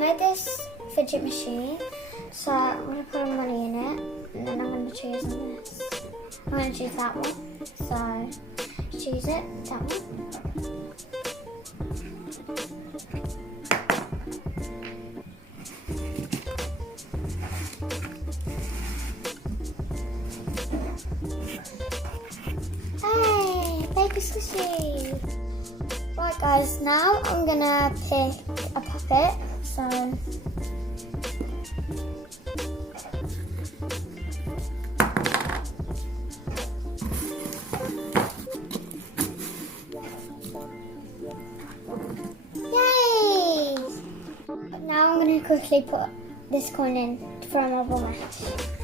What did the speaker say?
made this fidget machine, so I'm going to put money in it, and then I'm going to choose this. I'm going to choose that one, so choose it, that one. Hey, baby squishy! Right guys, now I'm going to pick a puppet, so... Yay! Now I'm going to quickly put this coin in for a marble match.